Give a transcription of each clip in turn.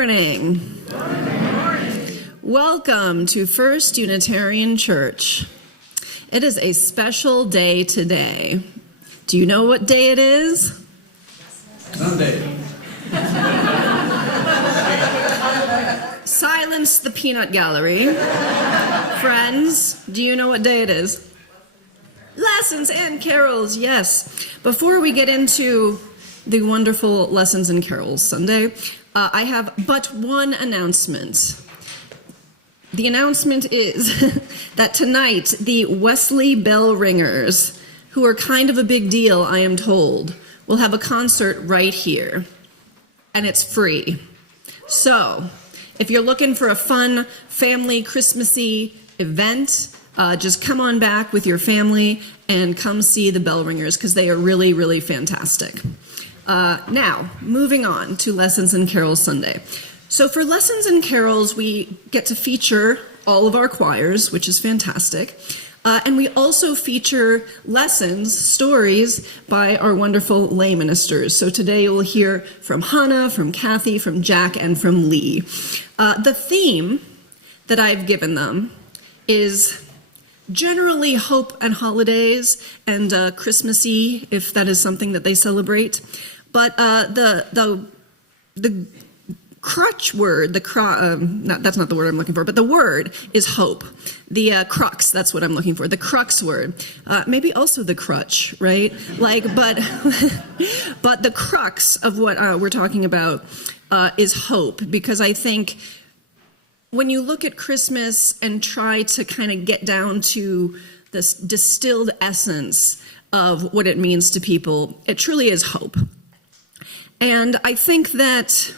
morning. Welcome to First Unitarian Church. It is a special day today. Do you know what day it is? Sunday. Silence the peanut gallery. Friends, do you know what day it is? Lessons and carols, yes. Before we get into the wonderful Lessons and Carols Sunday, I have but one announcement. The announcement is that tonight the Wesley Bell Ringers, who are kind of a big deal, I am told, will have a concert right here. And it's free. So, if you're looking for a fun, family, Christmassy event, just come on back with your family and come see the Bell Ringers because they are really, really fantastic. Now, moving on to Lessons and Carols Sunday. So for Lessons and Carols, we get to feature all of our choirs, which is fantastic. And we also feature lessons, stories by our wonderful lay ministers. So today you'll hear from Hana, from Cathy, from Jack, and from Lee. The theme that I've given them is generally hope and holidays and Christmassy, if that is something that they celebrate. But the crutch word, that's not the word I'm looking for, but the word is hope. The crux, that's what I'm looking for. The crux word. Maybe also the crutch, right? But the crux of what we're talking about is hope, because I think when you look at Christmas and try to kind of get down to this distilled essence of what it means to people, it truly is hope. And I think that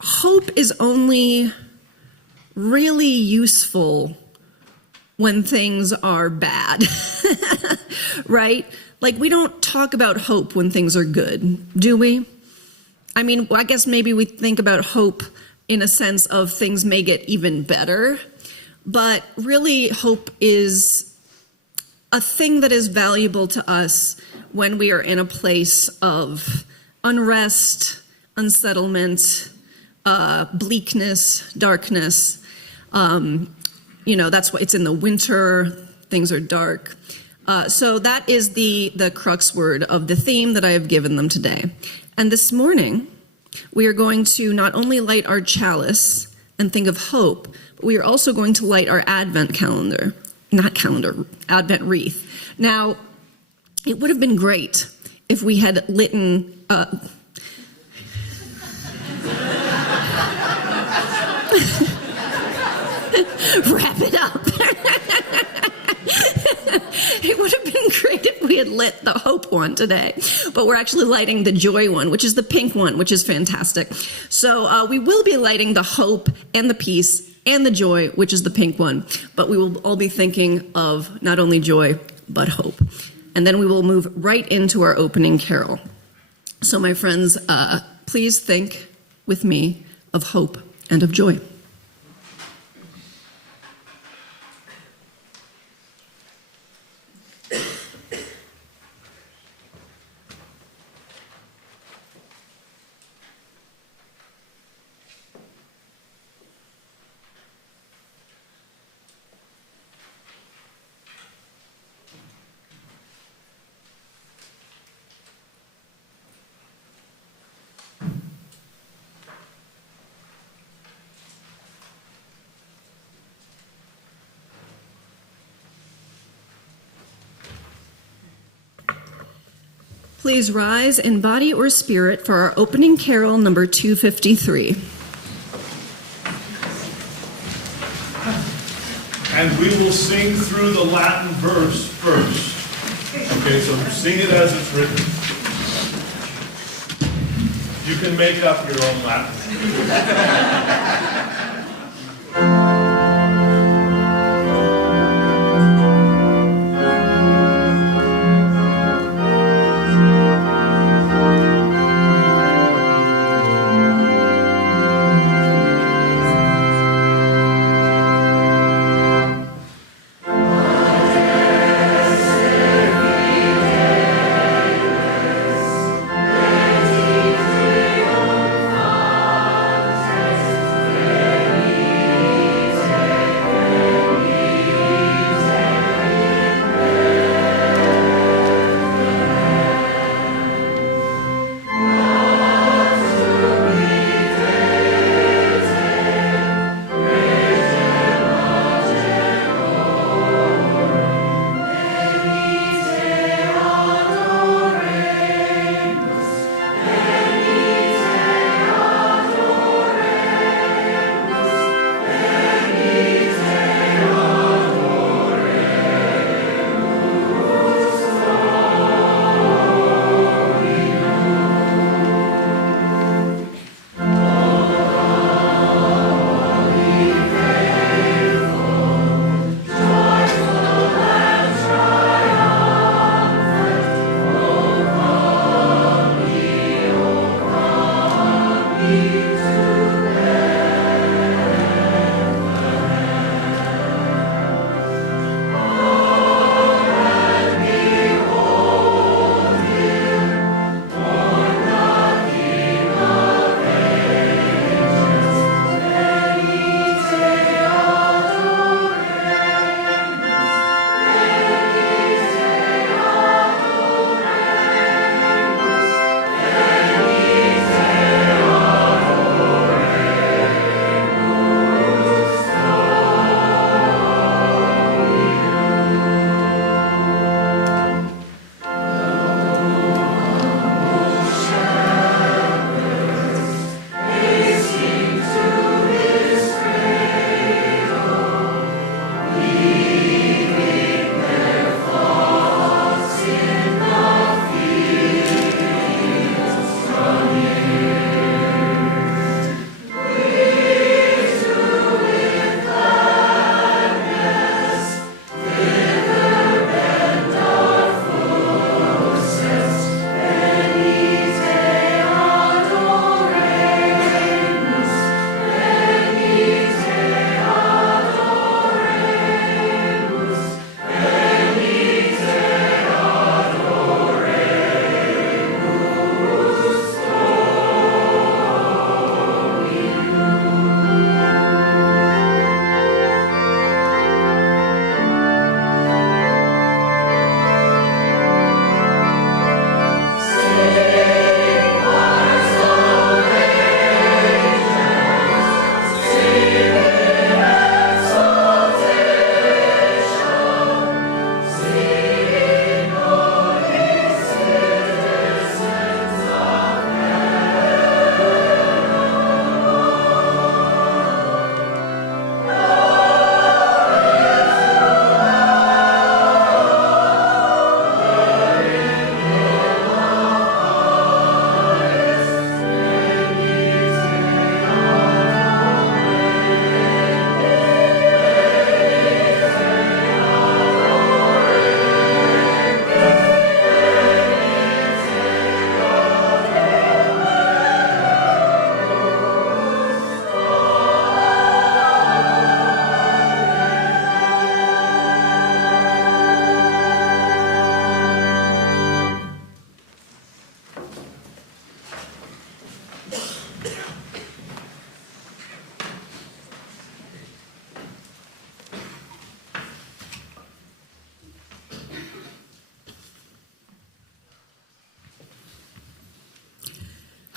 hope is only really useful when things are bad, right? Like, we don't talk about hope when things are good, do we? I mean, I guess maybe we think about hope in a sense of things may get even better, but really hope is a thing that is valuable to us when we are in a place of unrest, unsettlement, bleakness, darkness. That's why it's in the winter, things are dark. So that is the crux word of the theme that I have given them today. And this morning, we are going to not only light our chalice and think of hope, but we are also going to light our Advent Advent wreath. Now, it would have been great if we had lit wrap it up. It would have been great if we had lit the hope one today, but we're actually lighting the joy one, which is the pink one, which is fantastic. So we will be lighting the hope and the peace and the joy, which is the pink one, but we will all be thinking of not only joy, but hope. And then we will move right into our opening carol. So my friends, please think with me of hope and of joy. Please rise in body or spirit for our opening carol number 253. And we will sing through the Latin verse first. Okay, so sing it as it's written. You can make up your own Latin. Triumph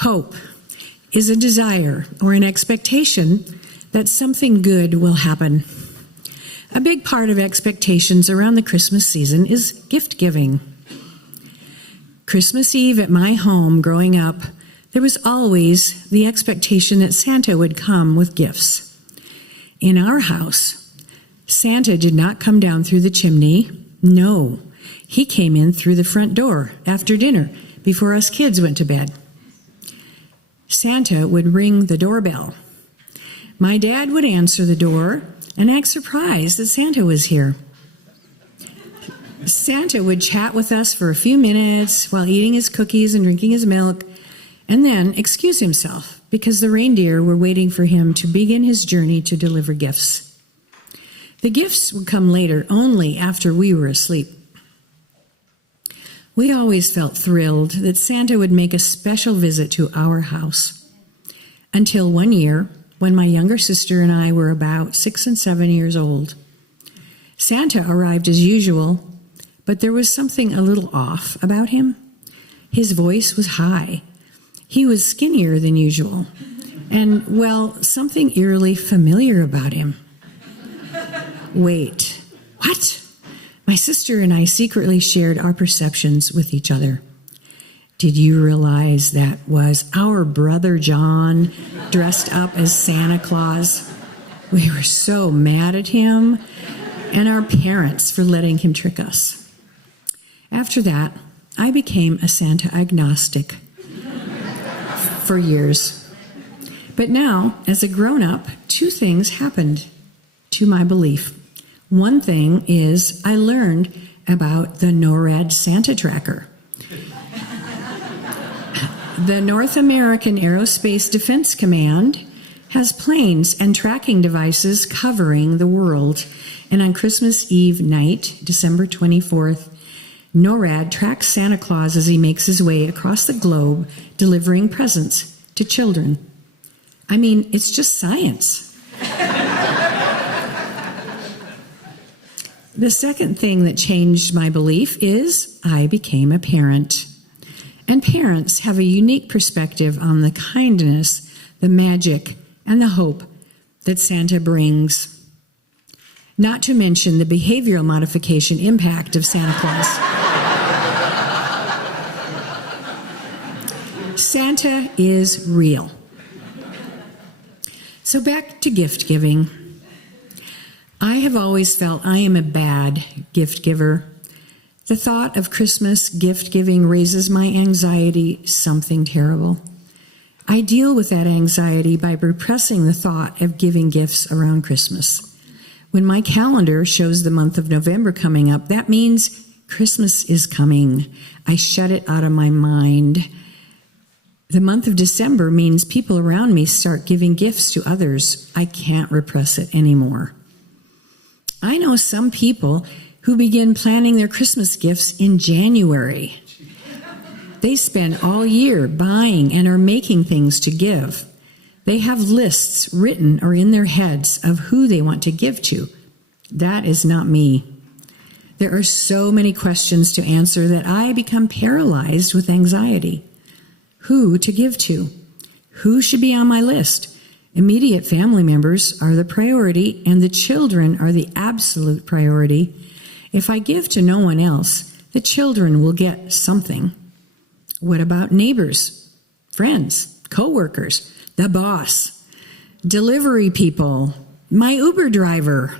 Hope is a desire or an expectation that something good will happen. A big part of expectations around the Christmas season is gift giving. Christmas Eve at my home growing up, there was always the expectation that Santa would come with gifts. In our house, Santa did not come down through the chimney. No, he came in through the front door after dinner before us kids went to bed. Santa would ring the doorbell. My dad would answer the door and act surprised that Santa was here. Santa would chat with us for a few minutes while eating his cookies and drinking his milk, and then excuse himself because the reindeer were waiting for him to begin his journey to deliver gifts. The gifts would come later, only after we were asleep. We always felt thrilled that Santa would make a special visit to our house. Until one year, when my younger sister and I were about 6 and 7 years old. Santa arrived as usual, but there was something a little off about him. His voice was high. He was skinnier than usual. And, well, something eerily familiar about him. Wait, what? My sister and I secretly shared our perceptions with each other. Did you realize that was our brother John dressed up as Santa Claus? We were so mad at him and our parents for letting him trick us. After that, I became a Santa agnostic for years. But now, as a grown-up, 2 things happened to my belief. One thing is I learned about the NORAD Santa Tracker. The North American Aerospace Defense Command has planes and tracking devices covering the world. And on Christmas Eve night, December 24th, NORAD tracks Santa Claus as he makes his way across the globe, delivering presents to children. I mean, it's just science. The second thing that changed my belief is I became a parent. And parents have a unique perspective on the kindness, the magic, and the hope that Santa brings. Not to mention the behavioral modification impact of Santa Claus. Santa is real. So back to gift giving. I have always felt I am a bad gift giver. The thought of Christmas gift giving raises my anxiety something terrible. I deal with that anxiety by repressing the thought of giving gifts around Christmas. When my calendar shows the month of November coming up, that means Christmas is coming. I shut it out of my mind. The month of December means people around me start giving gifts to others. I can't repress it anymore. I know some people who begin planning their Christmas gifts in January. They spend all year buying and are making things to give. They have lists written or in their heads of who they want to give to. That is not me. There are so many questions to answer that I become paralyzed with anxiety. Who to give to? Who should be on my list? Immediate family members are the priority, and the children are the absolute priority. If I give to no one else, the children will get something. What about neighbors, friends, co-workers, the boss, delivery people, my Uber driver?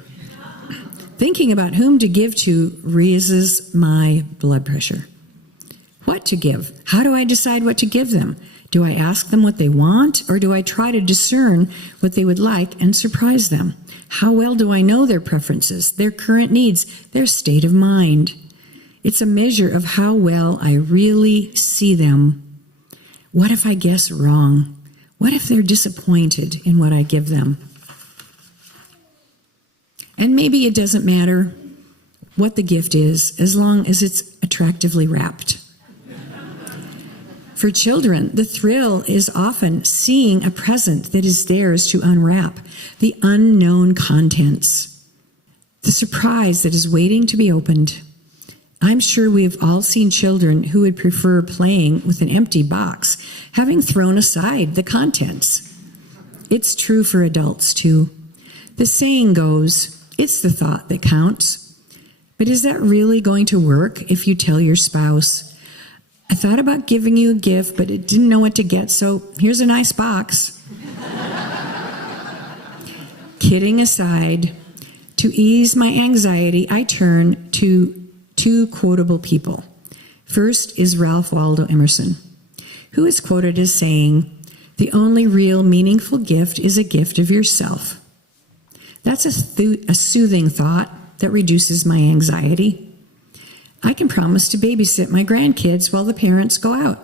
Thinking about whom to give to raises my blood pressure. What to give? How do I decide what to give them? Do I ask them what they want, or do I try to discern what they would like and surprise them? How well do I know their preferences, their current needs, their state of mind? It's a measure of how well I really see them. What if I guess wrong? What if they're disappointed in what I give them? And maybe it doesn't matter what the gift is, as long as it's attractively wrapped. For children, the thrill is often seeing a present that is theirs to unwrap, the unknown contents, the surprise that is waiting to be opened. I'm sure we've all seen children who would prefer playing with an empty box, having thrown aside the contents. It's true for adults, too. The saying goes, it's the thought that counts. But is that really going to work if you tell your spouse, I thought about giving you a gift, but it didn't know what to get, so here's a nice box. Kidding aside, to ease my anxiety, I turn to two quotable people. First is Ralph Waldo Emerson, who is quoted as saying, the only real meaningful gift is a gift of yourself. That's a soothing thought that reduces my anxiety. I can promise to babysit my grandkids while the parents go out,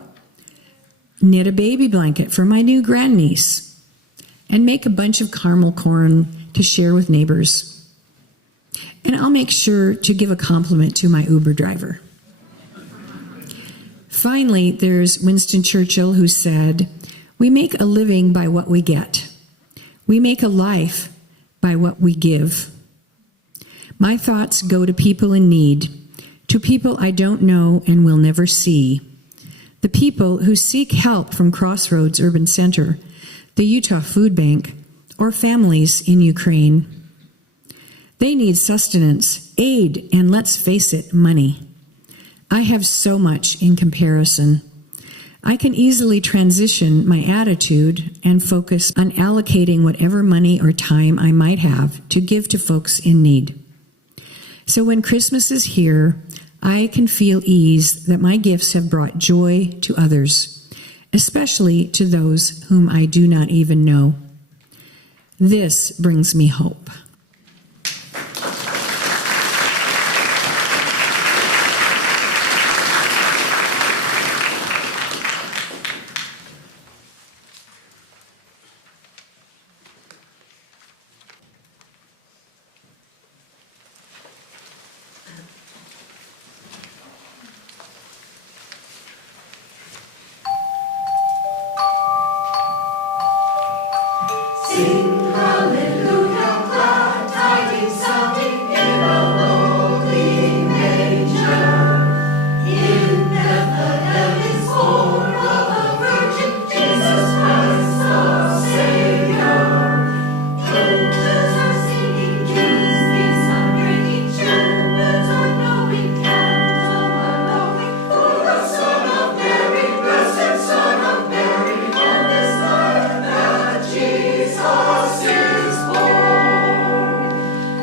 knit a baby blanket for my new grandniece, and make a bunch of caramel corn to share with neighbors. And I'll make sure to give a compliment to my Uber driver. Finally, there's Winston Churchill, who said, we make a living by what we get. We make a life by what we give. My thoughts go to people in need, to people I don't know and will never see, the people who seek help from Crossroads Urban Center, the Utah Food Bank, or families in Ukraine. They need sustenance, aid, and let's face it, money. I have so much in comparison. I can easily transition my attitude and focus on allocating whatever money or time I might have to give to folks in need. So when Christmas is here, I can feel ease that my gifts have brought joy to others, especially to those whom I do not even know. This brings me hope. Sing hallelujah, glad tidings sounding in a lowly manger. In Betlehem is born of a virgin, Jesus Christ our Savior. Angels are singing, Kings, beasts are bringing, shepherds are knowing, cattle are lowing, for the Son of Mary, blessed Son of Mary, on this earth that Jesus is born.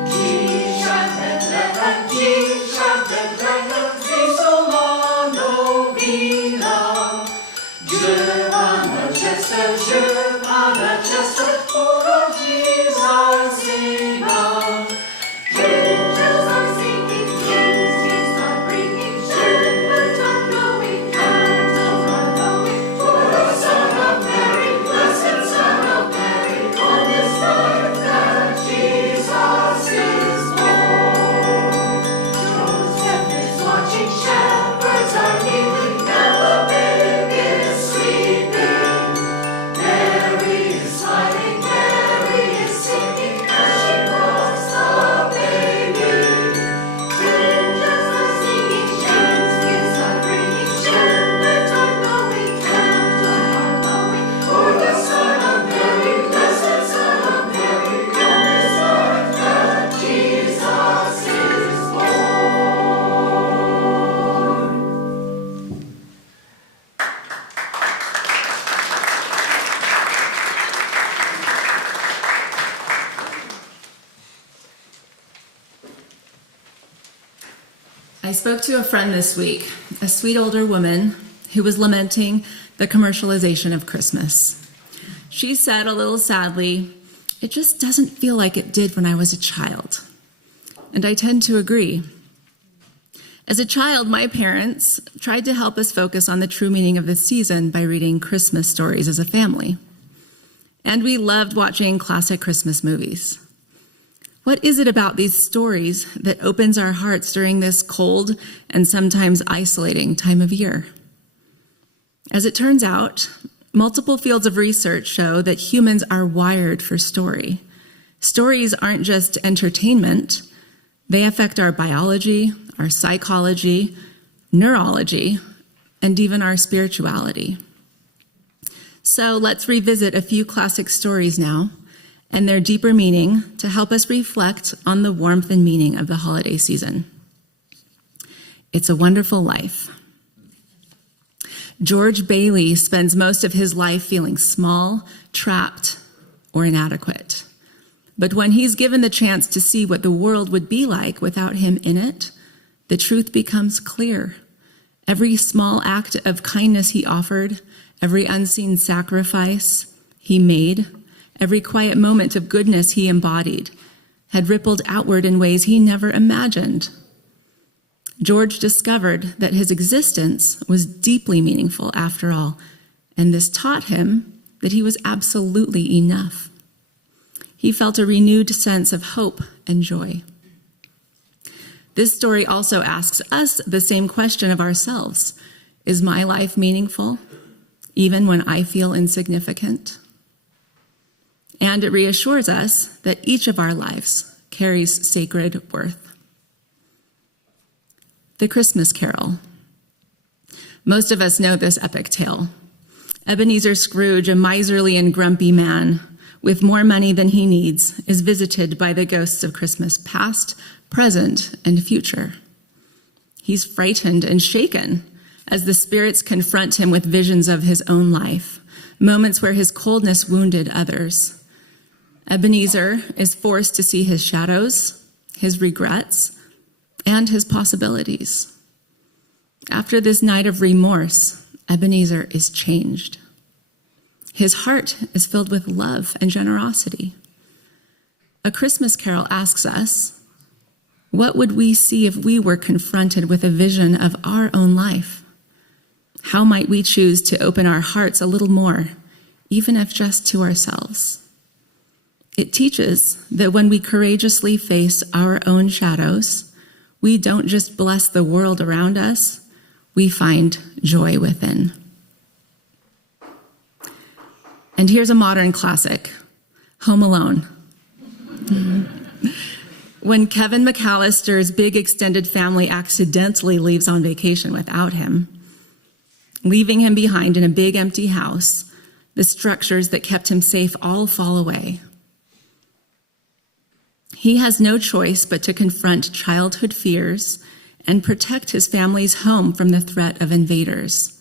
Dzisiaj, Betlejem, dzisiaj, Betlejem, Sylvan nowina. Genevan Psalter, porodzi syna. Angels are singing, kings, gifts are bringing, shepherds are knowing, cattle are lowing, for the Son of Mary, blessed Son of Mary, on this earth that Jesus is born. Joseph is watching, shepherds are kneeling, now the babe is sleeping. Mary is smiling, Mary is singing, as she rocks the baby. Angels are singing, kings, gifts are bringing, shepherds are knowing, cattle are lowing, for the Son of Mary, blessed Son of Mary, on this earth that Jesus is born. I spoke to a friend this week, a sweet older woman who was lamenting the commercialization of Christmas. She said a little sadly, it just doesn't feel like it did when I was a child. And I tend to agree. As a child, my parents tried to help us focus on the true meaning of the season by reading Christmas stories as a family. And we loved watching classic Christmas movies. What is it about these stories that opens our hearts during this cold and sometimes isolating time of year? As it turns out, multiple fields of research show that humans are wired for story. Stories aren't just entertainment. They affect our biology, our psychology, neurology, and even our spirituality. So let's revisit a few classic stories now and their deeper meaning to help us reflect on the warmth and meaning of the holiday season. It's a Wonderful Life. George Bailey spends most of his life feeling small, trapped, or inadequate. But when he's given the chance to see what the world would be like without him in it, the truth becomes clear. Every small act of kindness he offered, every unseen sacrifice he made, every quiet moment of goodness he embodied, had rippled outward in ways he never imagined. George discovered that his existence was deeply meaningful after all, and this taught him that he was absolutely enough. He felt a renewed sense of hope and joy. This story also asks us the same question of ourselves. Is my life meaningful, even when I feel insignificant? And it reassures us that each of our lives carries sacred worth. The Christmas Carol. Most of us know this epic tale. Ebenezer Scrooge, a miserly and grumpy man with more money than he needs, is visited by the ghosts of Christmas past, present, and future. He's frightened and shaken as the spirits confront him with visions of his own life, moments where his coldness wounded others. Ebenezer is forced to see his shadows, his regrets, and his possibilities. After this night of remorse, Ebenezer is changed. His heart is filled with love and generosity. A Christmas Carol asks us, what would we see if we were confronted with a vision of our own life? How might we choose to open our hearts a little more, even if just to ourselves? It teaches that when we courageously face our own shadows, we don't just bless the world around us, we find joy within. And here's a modern classic, Home Alone. When Kevin McAllister's big extended family accidentally leaves on vacation without him, leaving him behind in a big empty house, the structures that kept him safe all fall away. He has no choice but to confront childhood fears and protect his family's home from the threat of invaders.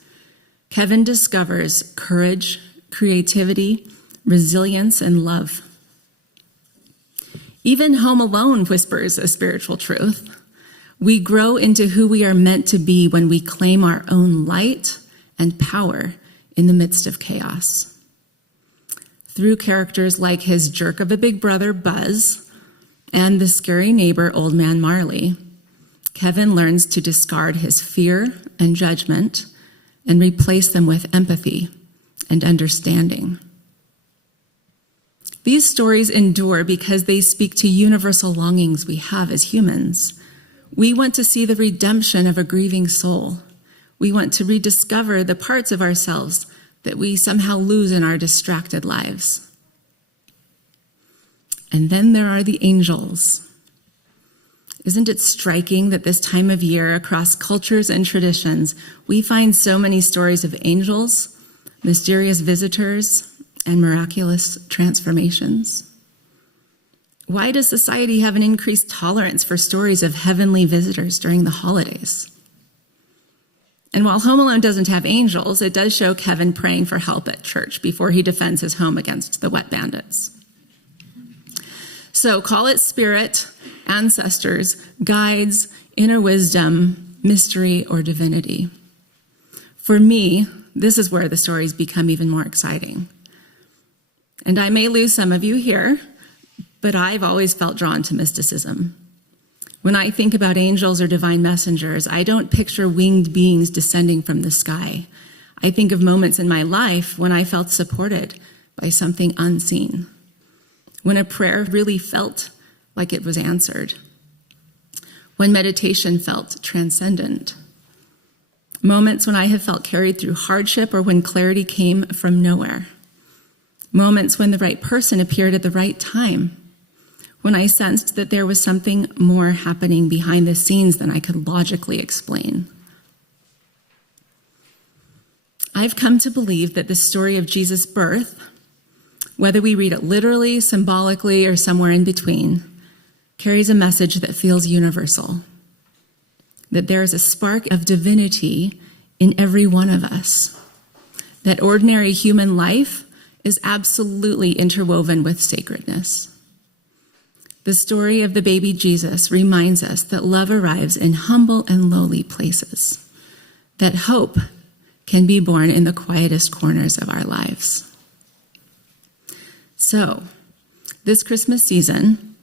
Kevin discovers courage, creativity, resilience, and love. Even Home Alone whispers a spiritual truth. We grow into who we are meant to be when we claim our own light and power in the midst of chaos. Through characters like his jerk of a big brother, Buzz, and the scary neighbor, Old Man Marley, Kevin learns to discard his fear and judgment and replace them with empathy and understanding. These stories endure because they speak to universal longings we have as humans. We want to see the redemption of a grieving soul. We want to rediscover the parts of ourselves that we somehow lose in our distracted lives. And then there are the angels. Isn't it striking that this time of year, across cultures and traditions, we find so many stories of angels, mysterious visitors, and miraculous transformations? Why does society have an increased tolerance for stories of heavenly visitors during the holidays? And while Home Alone doesn't have angels, it does show Kevin praying for help at church before he defends his home against the wet bandits. So call it spirit, ancestors, guides, inner wisdom, mystery, or divinity. For me, this is where the stories become even more exciting. And I may lose some of you here, but I've always felt drawn to mysticism. When I think about angels or divine messengers, I don't picture winged beings descending from the sky. I think of moments in my life when I felt supported by something unseen, when a prayer really felt like it was answered, when meditation felt transcendent, moments when I have felt carried through hardship or when clarity came from nowhere, moments when the right person appeared at the right time, when I sensed that there was something more happening behind the scenes than I could logically explain. I've come to believe that the story of Jesus' birth, whether we read it literally, symbolically, or somewhere in between, carries a message that feels universal. That there is a spark of divinity in every one of us. That ordinary human life is absolutely interwoven with sacredness. The story of the baby Jesus reminds us that love arrives in humble and lowly places. That hope can be born in the quietest corners of our lives. So, this Christmas season,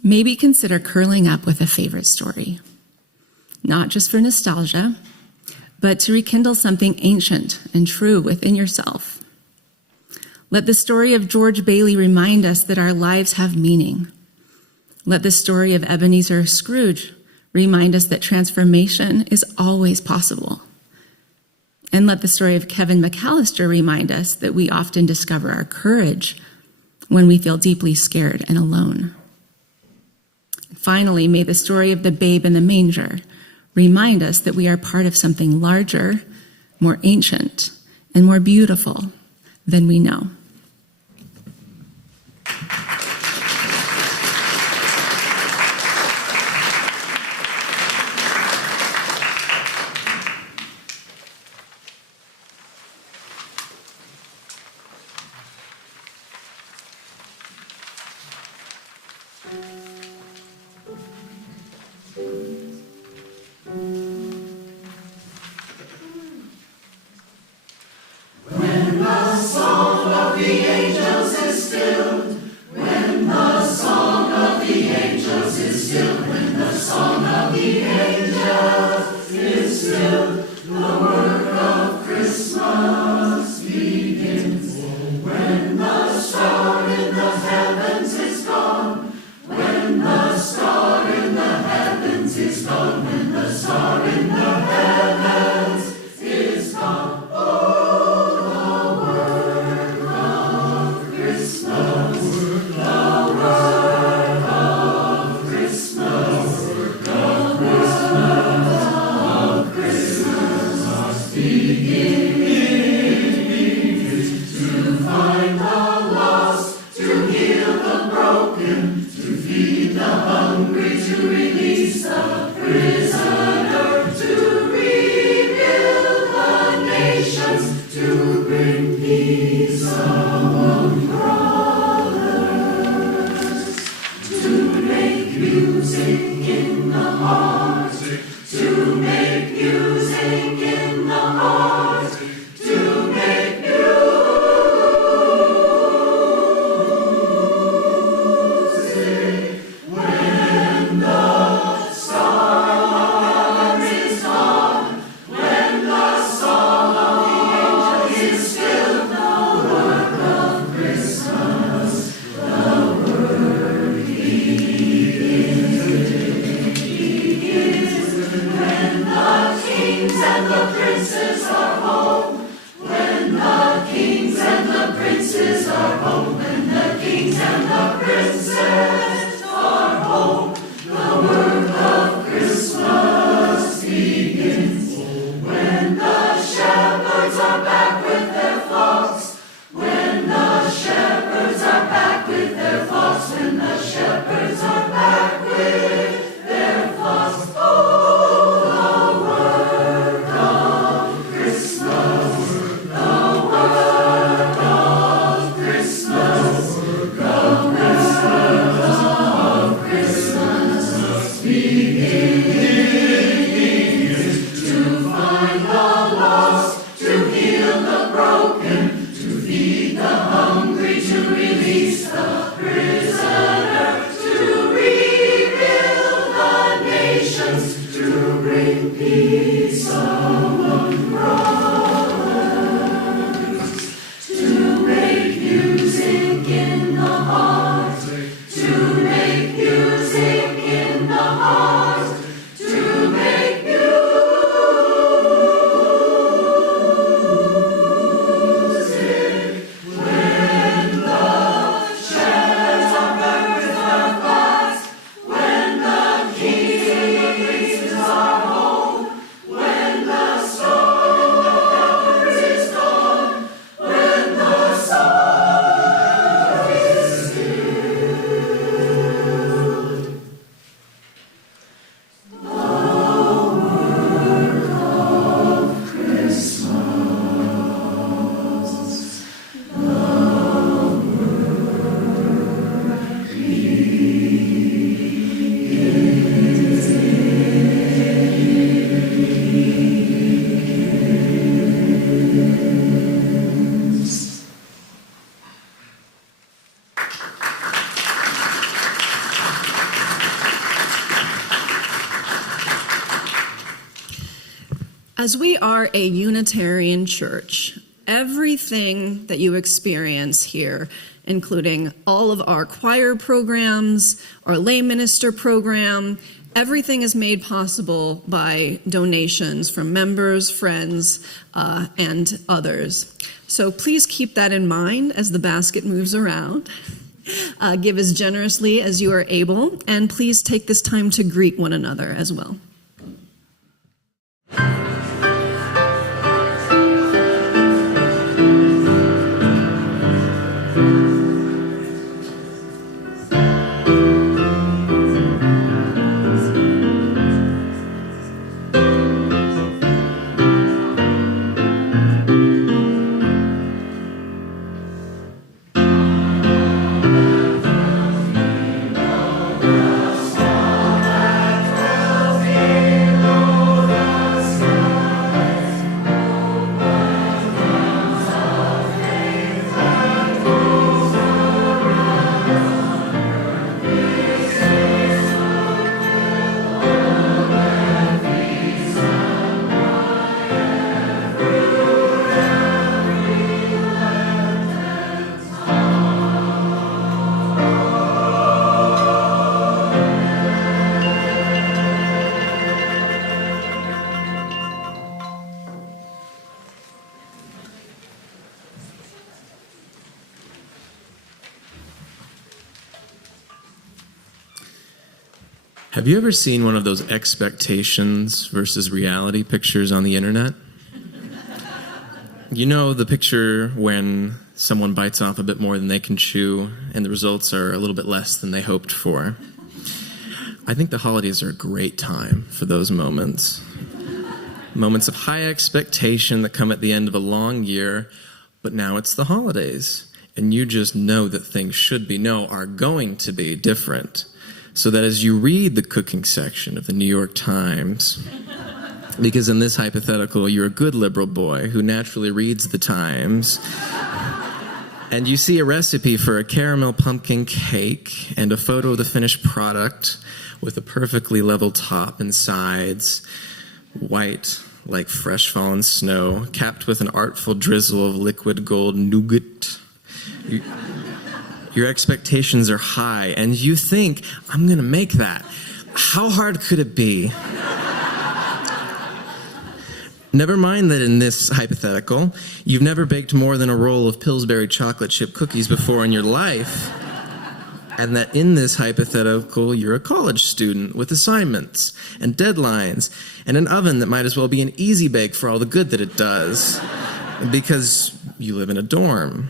maybe consider curling up with a favorite story. Not just for nostalgia, but to rekindle something ancient and true within yourself. Let the story of George Bailey remind us that our lives have meaning. Let the story of Ebenezer Scrooge remind us that transformation is always possible. And let the story of Kevin McAllister remind us that we often discover our courage when we feel deeply scared and alone. Finally, may the story of the babe in the manger remind us that we are part of something larger, more ancient, and more beautiful than we know. Christmas. As we are a Unitarian church, everything that you experience here, including all of our choir programs, our lay minister program, everything is made possible by donations from members, friends, and others. So please keep that in mind as the basket moves around. Give as generously as you are able, and please take this time to greet one another as well. Have you ever seen one of those expectations versus reality pictures on the internet? You know, the picture when someone bites off a bit more than they can chew and the results are a little bit less than they hoped for. I think the holidays are a great time for those moments. Moments of high expectation that come at the end of a long year, but now it's the holidays, and you just know that things are going to be different. So that as you read the cooking section of the New York Times, because in this hypothetical, you're a good liberal boy who naturally reads the Times, and you see a recipe for a caramel pumpkin cake and a photo of the finished product with a perfectly level top and sides, white like fresh fallen snow, capped with an artful drizzle of liquid gold nougat. Your expectations are high, and you think, I'm going to make that. How hard could it be? Never mind that in this hypothetical, you've never baked more than a roll of Pillsbury chocolate chip cookies before in your life, and that in this hypothetical, you're a college student with assignments and deadlines and an oven that might as well be an easy bake for all the good that it does, because you live in a dorm.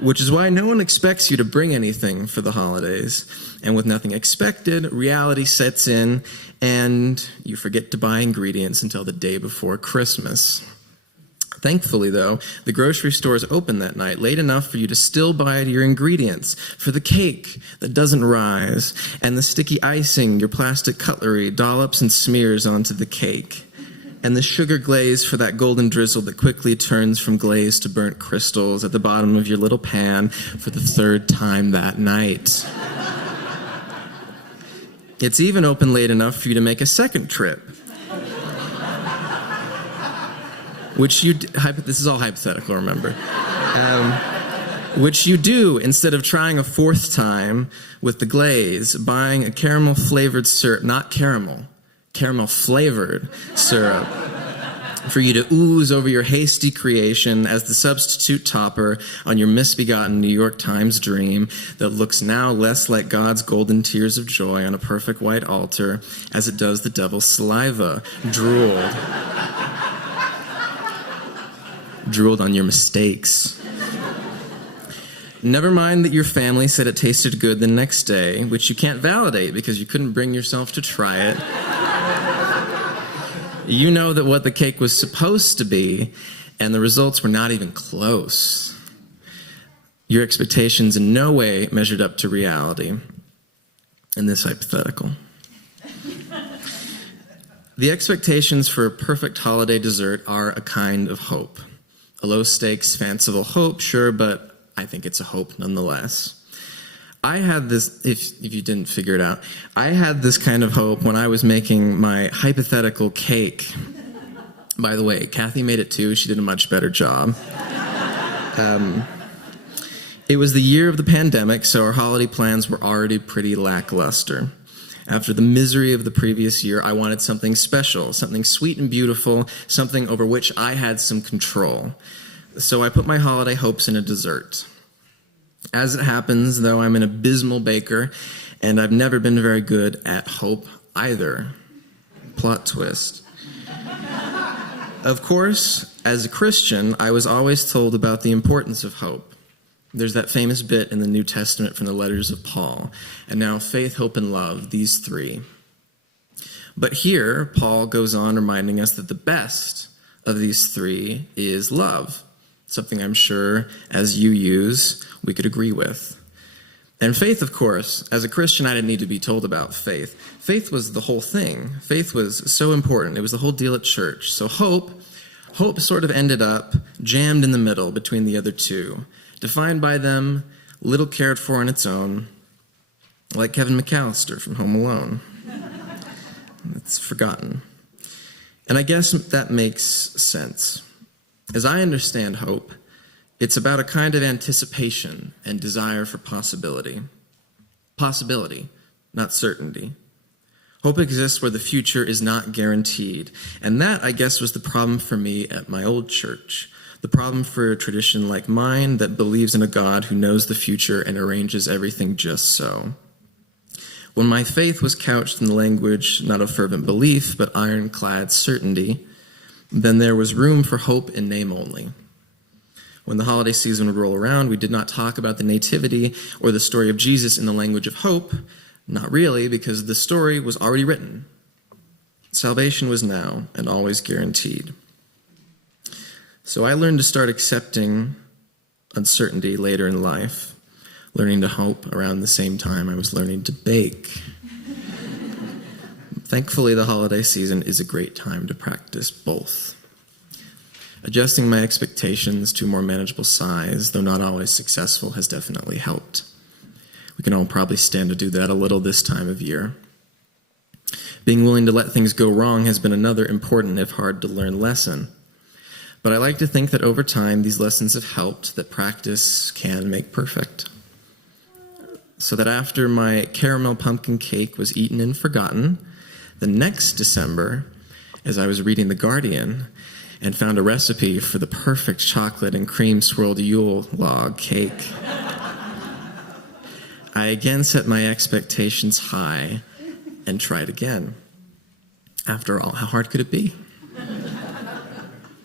Which is why no one expects you to bring anything for the holidays. And with nothing expected, reality sets in, and you forget to buy ingredients until the day before Christmas. Thankfully, though, the grocery store is open that night, late enough for you to still buy your ingredients for the cake that doesn't rise, and the sticky icing your plastic cutlery dollops and smears onto the cake, and the sugar glaze for that golden drizzle that quickly turns from glaze to burnt crystals at the bottom of your little pan for the third time that night. It's even open late enough for you to make a second trip. Which this is all hypothetical, remember. Which you do instead of trying a fourth time with the glaze, buying a caramel-flavored syrup, not caramel-flavored syrup, for you to ooze over your hasty creation as the substitute topper on your misbegotten New York Times dream that looks now less like God's golden tears of joy on a perfect white altar as it does the devil's saliva, drooled on your mistakes. Never mind that your family said it tasted good the next day, which you can't validate because you couldn't bring yourself to try it. You know that what the cake was supposed to be, and the results were not even close. Your expectations in no way measured up to reality in this hypothetical. The expectations for a perfect holiday dessert are a kind of hope. A low-stakes, fanciful hope, sure, but I think it's a hope nonetheless. I had this, if you didn't figure it out, I had this kind of hope when I was making my hypothetical cake. By the way, Cathy made it too. She did a much better job. It was the year of the pandemic, so our holiday plans were already pretty lackluster. After the misery of the previous year, I wanted something special, something sweet and beautiful, something over which I had some control. So I put my holiday hopes in a dessert. As it happens, though, I'm an abysmal baker, and I've never been very good at hope either. Plot twist. Of course, as a Christian, I was always told about the importance of hope. There's that famous bit in the New Testament from the letters of Paul. And now faith, hope, and love, these three. But here, Paul goes on reminding us that the best of these three is love. Something I'm sure, as you use, we could agree with. And faith, of course, as a Christian, I didn't need to be told about faith. Faith was the whole thing. Faith was so important. It was the whole deal at church. So hope sort of ended up jammed in the middle between the other two. Defined by them, little cared for on its own, like Kevin McAllister from Home Alone. It's forgotten. And I guess that makes sense. As I understand hope, it's about a kind of anticipation and desire for possibility. Possibility, not certainty. Hope exists where the future is not guaranteed. And that, I guess, was the problem for me at my old church. The problem for a tradition like mine that believes in a God who knows the future and arranges everything just so. When my faith was couched in the language not of fervent belief, but ironclad certainty, then there was room for hope in name only. When the holiday season would roll around, we did not talk about the nativity or the story of Jesus in the language of hope. Not really, because the story was already written. Salvation was now and always guaranteed. So I learned to start accepting uncertainty later in life, learning to hope around the same time I was learning to bake. Thankfully, the holiday season is a great time to practice both. Adjusting my expectations to a more manageable size, though not always successful, has definitely helped. We can all probably stand to do that a little this time of year. Being willing to let things go wrong has been another important, if hard to learn, lesson. But I like to think that over time, these lessons have helped, that practice can make perfect. So that after my caramel pumpkin cake was eaten and forgotten, the next December, as I was reading The Guardian and found a recipe for the perfect chocolate and cream swirled Yule log cake, I again set my expectations high and tried again. After all, how hard could it be?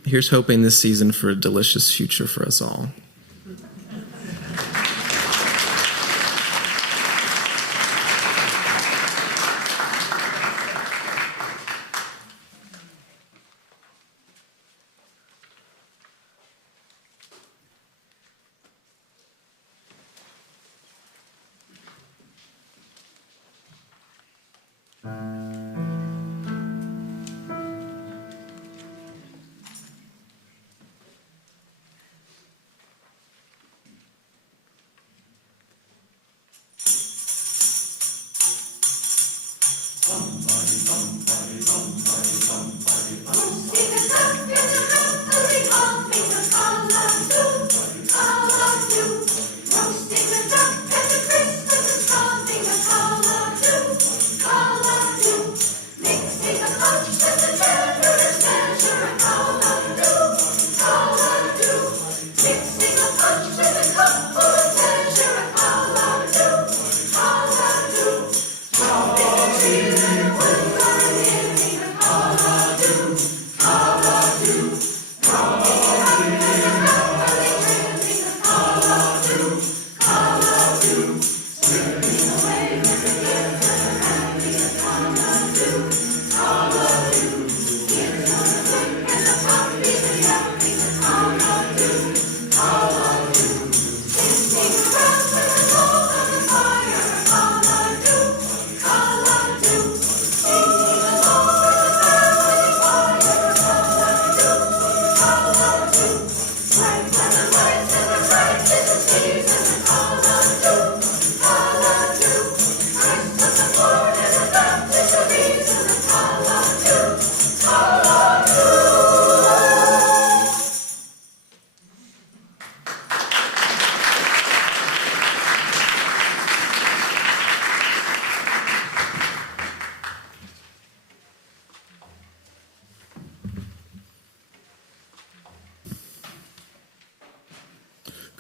Here's hoping this season for a delicious future for us all.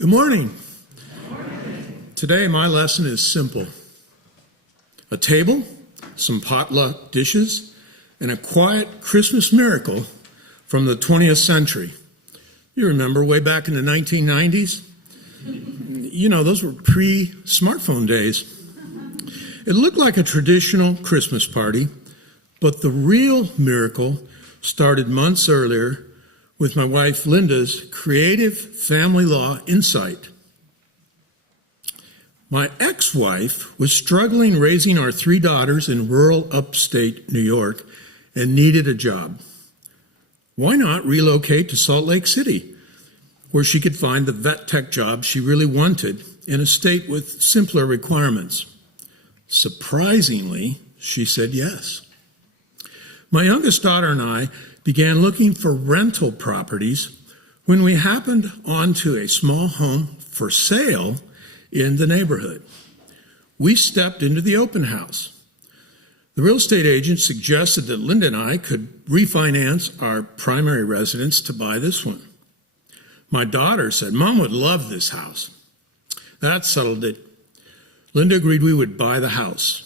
Good morning. Today my lesson is simple. A table, some potluck dishes, and a quiet Christmas miracle from the 20th century. You remember way back in the 1990s? You know, those were pre-smartphone days. It looked like a traditional Christmas party, but the real miracle started months earlier with my wife Linda's creative family law insight. My ex-wife was struggling raising our 3 daughters in rural upstate New York and needed a job. Why not relocate to Salt Lake City, where she could find the vet tech job she really wanted in a state with simpler requirements? Surprisingly, she said yes. My youngest daughter and I began looking for rental properties when we happened onto a small home for sale in the neighborhood. We stepped into the open house. The real estate agent suggested that Linda and I could refinance our primary residence to buy this one. My daughter said, "Mom would love this house." That settled it. Linda agreed we would buy the house.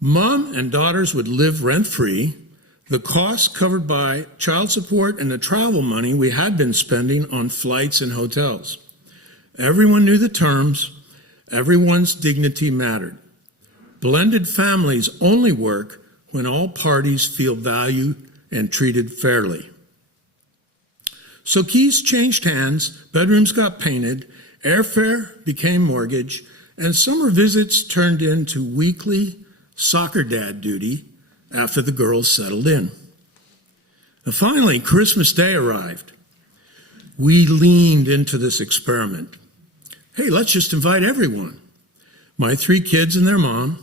Mom and daughters would live rent-free, the costs covered by child support and the travel money we had been spending on flights and hotels. Everyone knew the terms. Everyone's dignity mattered. Blended families only work when all parties feel valued and treated fairly. So keys changed hands, bedrooms got painted, airfare became mortgage, and summer visits turned into weekly soccer dad duty after the girls settled in. And finally, Christmas Day arrived. We leaned into this experiment. Hey, let's just invite everyone. My 3 kids and their mom,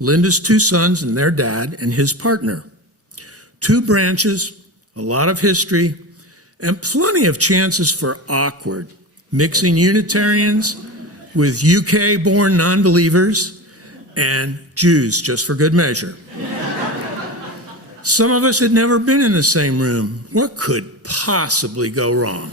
Linda's 2 sons and their dad and his partner. 2 branches, a lot of history, and plenty of chances for awkward, mixing Unitarians with UK-born non-believers and Jews, just for good measure. Some of us had never been in the same room. What could possibly go wrong?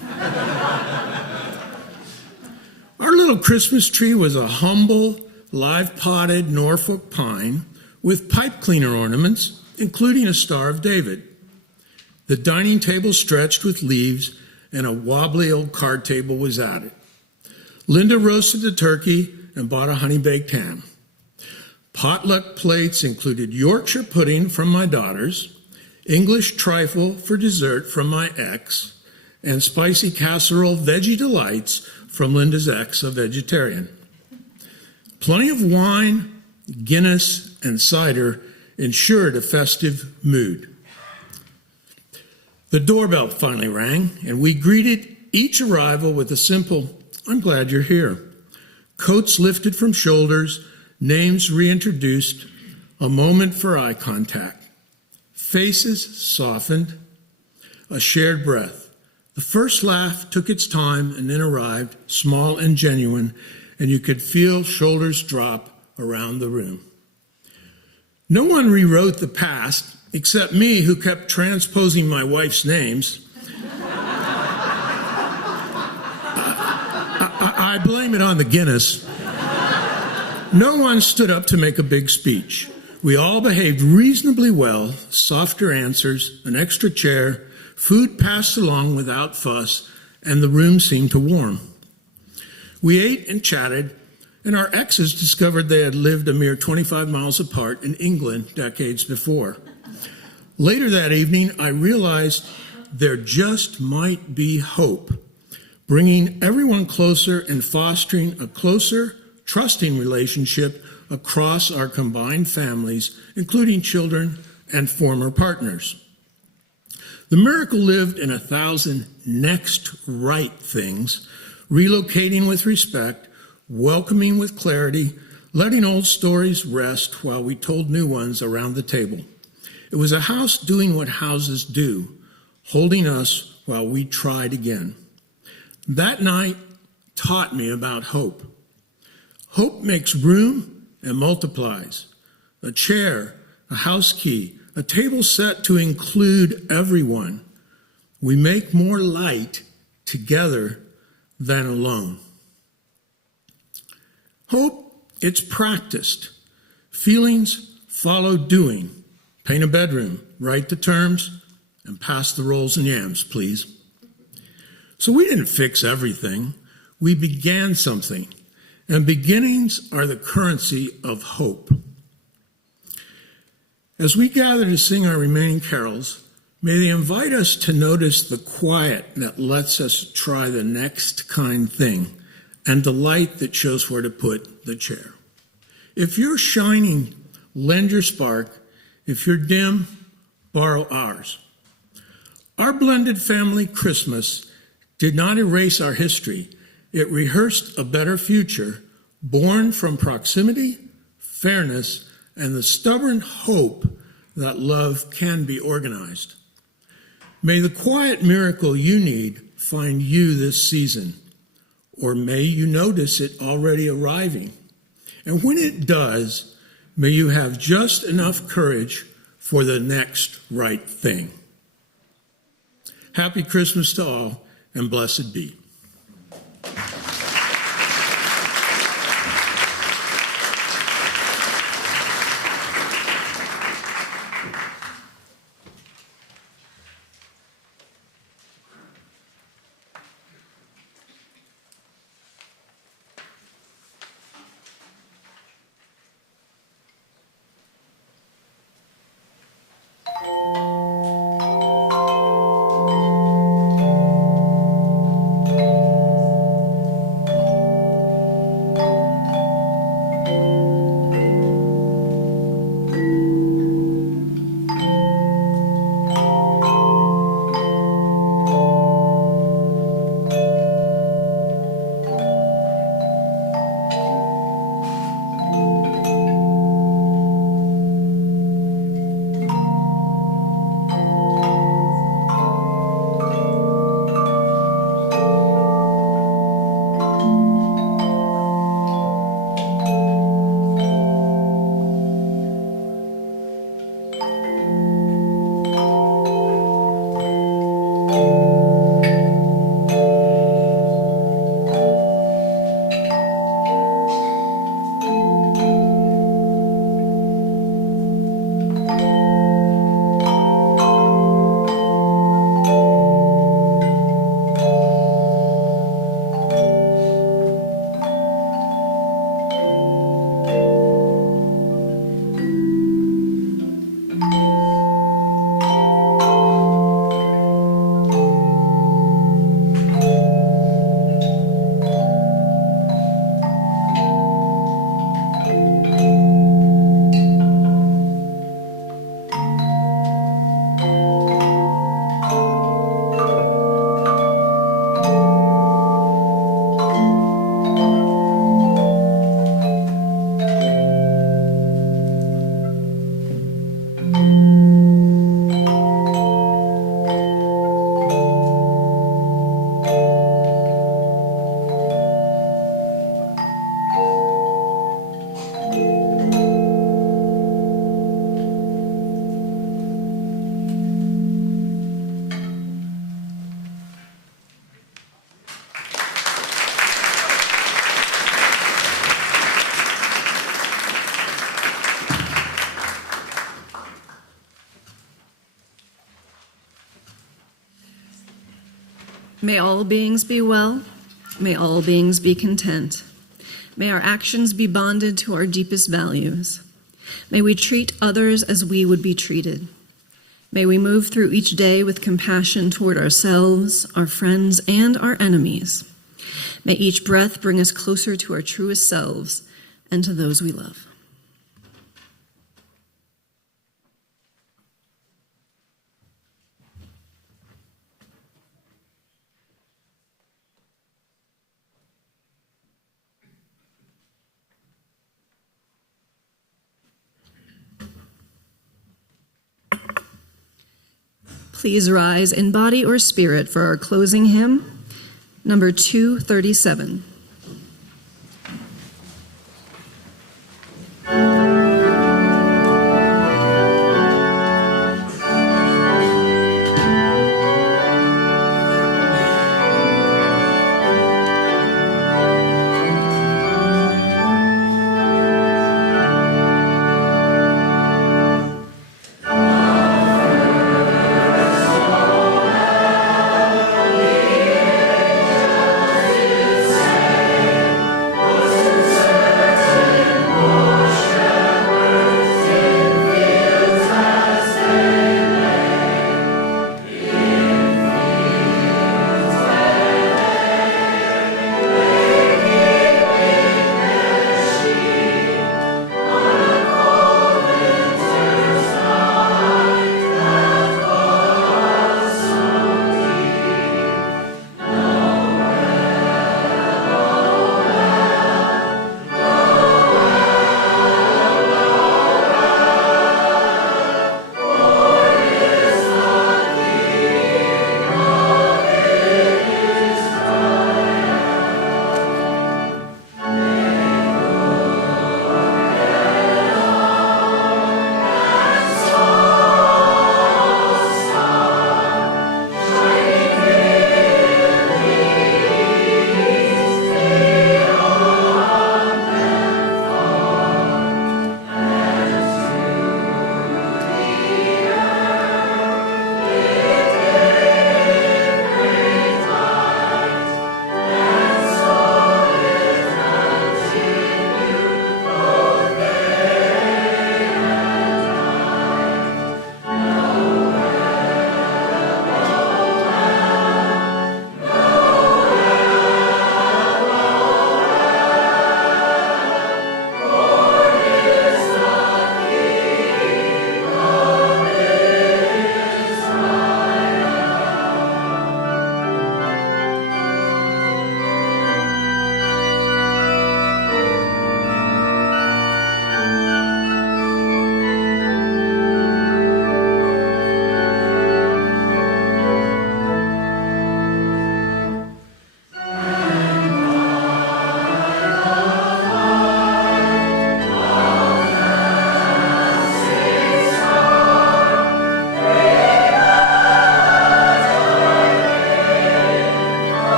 Our little Christmas tree was a humble, live-potted Norfolk pine with pipe cleaner ornaments, including a Star of David. The dining table stretched with leaves, and a wobbly old card table was added. Linda roasted the turkey and bought a honey-baked ham. Potluck plates included Yorkshire pudding from my daughters, English trifle for dessert from my ex, and spicy casserole veggie delights from Linda's ex, a vegetarian. Plenty of wine, Guinness, and cider ensured a festive mood. The doorbell finally rang, and we greeted each arrival with a simple, "I'm glad you're here." Coats lifted from shoulders, names reintroduced, a moment for eye contact. Faces softened, a shared breath. The first laugh took its time and then arrived, small and genuine, and you could feel shoulders drop around the room. No one rewrote the past except me, who kept transposing my wife's names. I blame it on the Guinness. No one stood up to make a big speech. We all behaved reasonably well, softer answers, an extra chair, food passed along without fuss, and the room seemed to warm. We ate and chatted, and our exes discovered they had lived a mere 25 miles apart in England decades before. Later that evening, I realized there just might be hope, bringing everyone closer and fostering a closer, trusting relationship across our combined families, including children and former partners. The miracle lived in 1,000 next right things, relocating with respect, welcoming with clarity, letting old stories rest while we told new ones around the table. It was a house doing what houses do, holding us while we tried again. That night taught me about hope. Hope makes room and multiplies. A chair, a house key, a table set to include everyone. We make more light together than alone. Hope, it's practiced. Feelings follow doing. Paint a bedroom, write the terms, and pass the rolls and yams, please. So we didn't fix everything. We began something, and beginnings are the currency of hope. As we gather to sing our remaining carols, may they invite us to notice the quiet that lets us try the next kind thing, and the light that shows where to put the chair. If you're shining, lend your spark. If you're dim, borrow ours. Our blended family Christmas did not erase our history. It rehearsed a better future, born from proximity, fairness, and the stubborn hope that love can be organized. May the quiet miracle you need find you this season, or may you notice it already arriving. And when it does, may you have just enough courage for the next right thing. Happy Christmas to all, and blessed be. May all beings be well. May all beings be content. May our actions be bonded to our deepest values. May we treat others as we would be treated. May we move through each day with compassion toward ourselves, our friends, and our enemies. May each breath bring us closer to our truest selves and to those we love. Please rise in body or spirit for our closing hymn, number 237.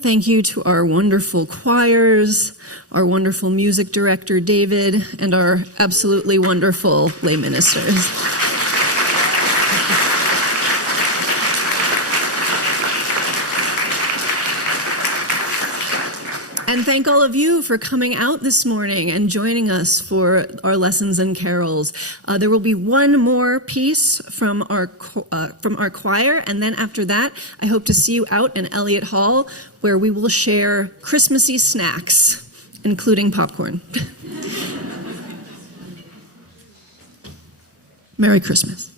Thank you to our wonderful choirs, our wonderful music director, David, and our absolutely wonderful lay ministers. And thank all of you for coming out this morning and joining us for our lessons and carols. There will be one more piece from our choir, and then after that, I hope to see you out in Elliott Hall, where we will share Christmassy snacks, including popcorn. Merry Christmas.